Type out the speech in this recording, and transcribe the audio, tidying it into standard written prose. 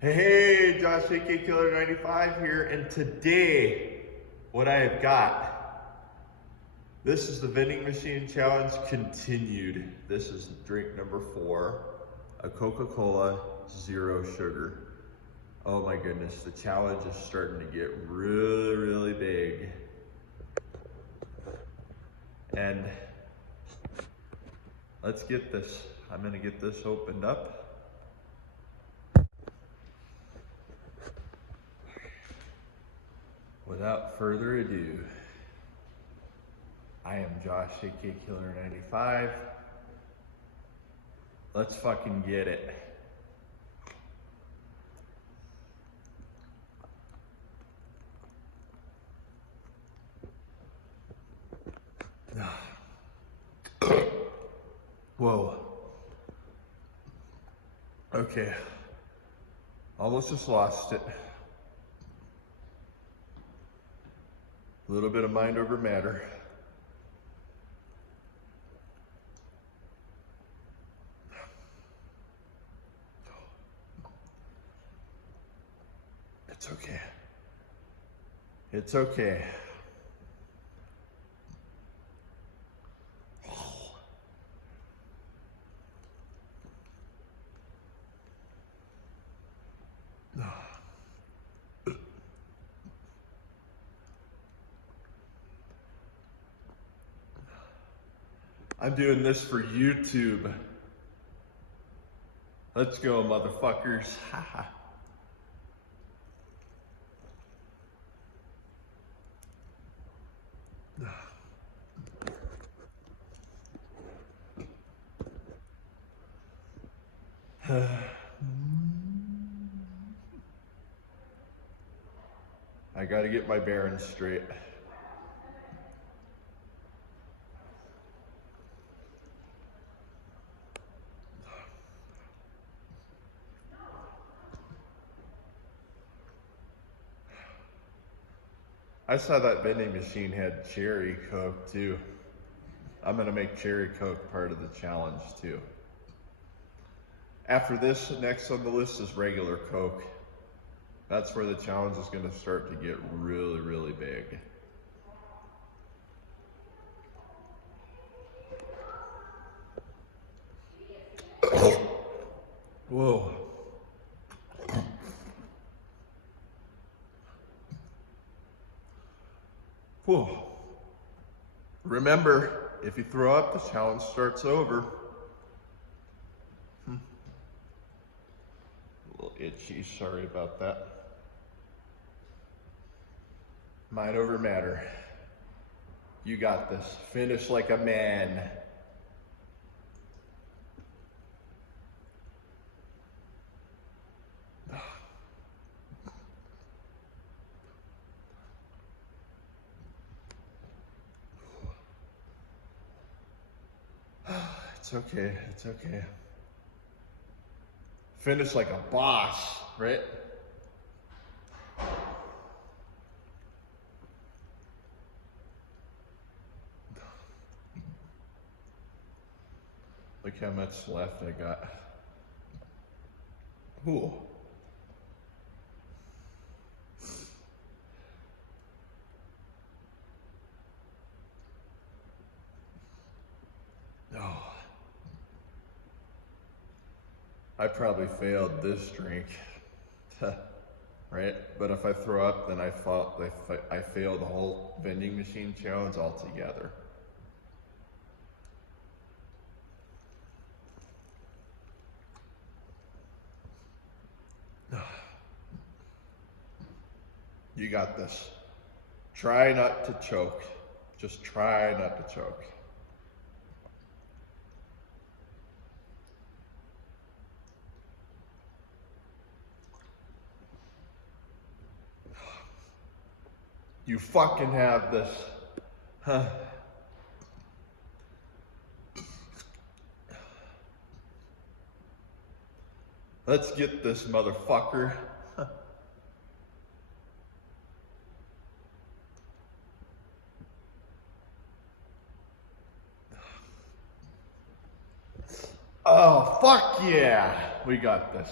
Hey, Josh AK Killer 95 here, and today what I have got, this is the vending machine challenge continued. This is drink number 4, a Coca-Cola, 0 sugar. Oh my goodness, the challenge is starting to get really big. And let's get this. I'm gonna get this opened up. Without further ado, I am Josh AK Killer 95. Let's fucking get it. Whoa. Okay. Almost just lost it. A little bit of mind over matter. It's okay. It's okay. I'm doing this for YouTube. Let's go, motherfuckers. I gotta get my bearings straight. I saw that vending machine had cherry Coke too. I'm gonna make cherry Coke part of the challenge too. After this, next on the list is regular Coke. That's where the challenge is gonna start to get really big. Whoa. Whoa. Remember, if you throw up, the challenge starts over. A little itchy, sorry about that. Mind over matter. You got this. Finish like a man. It's okay, it's okay. Finish like a boss, right? Look how much left I got. Ooh. Oh. I probably failed this drink, right? But if I throw up, then I failed the whole vending machine challenge altogether. You got this. Try not to choke. Just try not to choke. You fucking have this. Huh. Let's get this motherfucker. Oh, fuck yeah. We got this.